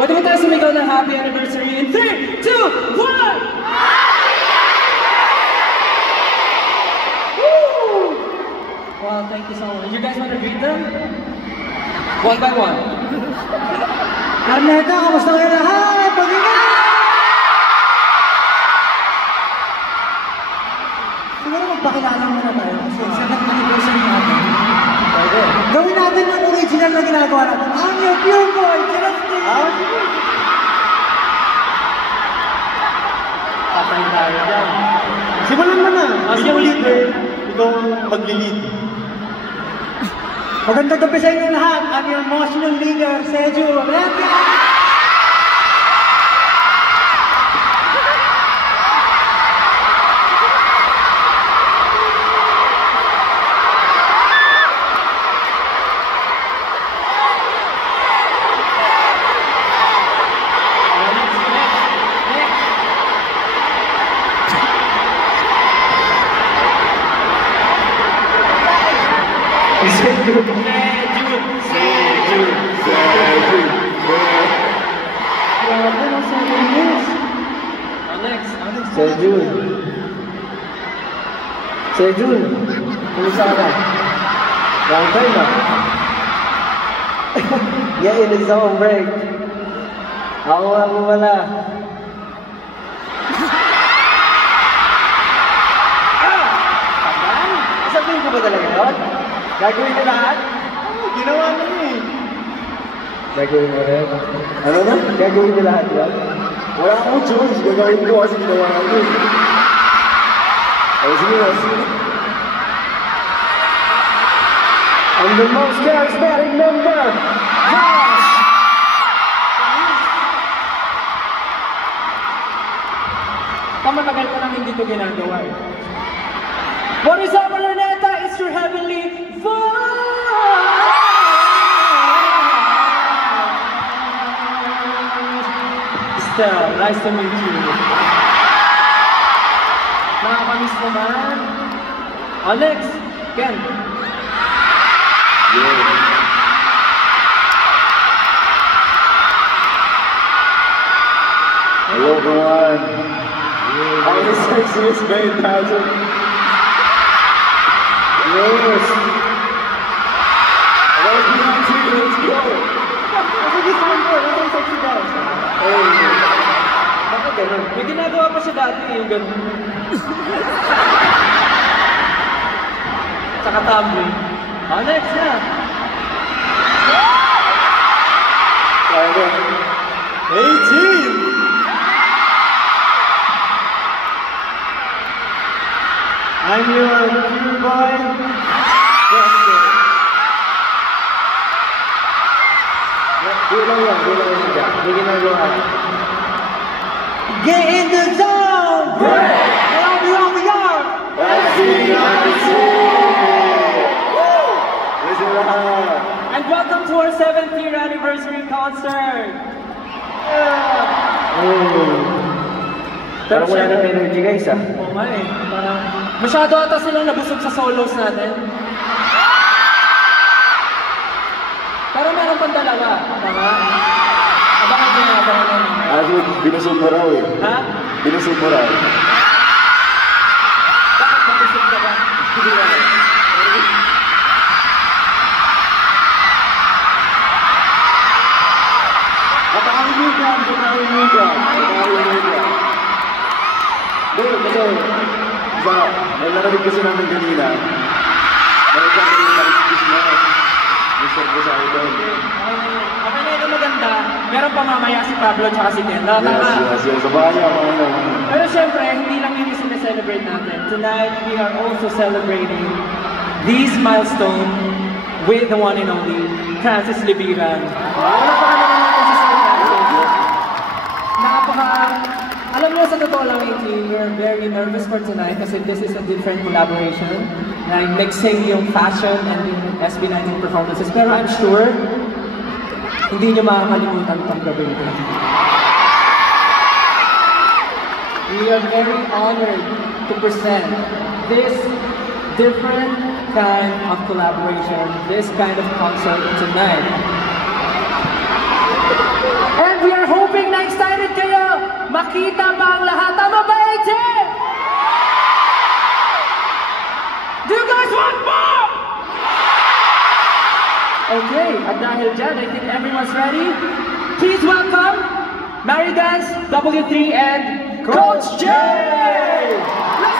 Pwede mo tayo sumigaw ng happy anniversary in 3, 2, 1! Woo! Well, thank you so much. You guys want to greet them? One by one. Carneta, kamusta kayo lahat? Pag-ingat! Siguro magpakilala muna tayo kasi sa anniversary natin. Gawin natin ang original na ginagawa natin. I'm your pure boy, Celestine! Patay tayo dyan. Simulan mo na. As yung leader, ikaw ang mag-lead. Magandang gabi sa inyo lahat. I'm your emotional leader, Seju. Sejun, kumusta ka? Long time na. Yeah, in the zone break. Ako nga po pala. Sabihin ko ba talaga yun? Gagawin ko lahat? Ginawa mo eh. Gagawin mo rin? Ano na? Gagawin ko lahat yan? Wala akong choice. Gagawin ko kasi ginawa ko eh. And the most charismatic member, Josh! Matagal ko lang hindi ito ginagawa eh. What is up, Araneta? It's your heavenly voice! Estelle, nice to meet you. Nakakamiss naman. Alex, Ken. Hello everyone. I'm the sexiest main pageant. Yes. Let's go. Ano yung sound ko? Ano yung sexy daw? Bakit ganun? May ginagawa pa siya dati yung ganun. Tsaka tumbling. Next na. Hey team! I'm your pure boy. Get in the zone! Wherever we are! And welcome to our 7th year anniversary concert! Pero wala ng energy guys ah. Oo nga eh. Parang masyado ata silang nabusog sa solos natin. Pero meron pang dalawa. Tama? Abangan nyo. Binusog mo raw eh. Ha? Binusog mo raw. Bakit nabusog ka ba? Hindi ba? Kapakalimugan. May narinig kasi namin kanina. Narinig ka kanina na-excuse mo. Mr. ko sa ito. Okay na ito maganda. Meron pa mamaya si Pablo at si Ken. Tama? Yes. Sa bahay ako. Pero syempre, hindi lang yun yung celebrate natin. Tonight, we are also celebrating these milestones with the one and only Francis Libiran. Alam mo, sa totoo lang, we're very nervous for tonight kasi this is a different collaboration. Like, mixing yung fashion and yung SB19 performances. Pero I'm sure, hindi nyo makakalimutan itong gawin ko. We are very honored to present this different kind of collaboration, this kind of concert tonight. And we are makita pa ang lahat. Tama ba, AJ? Do you guys want more? Okay, at dahil dyan, I think everyone's ready. Please welcome Maridance, W3, and Coach J! Let's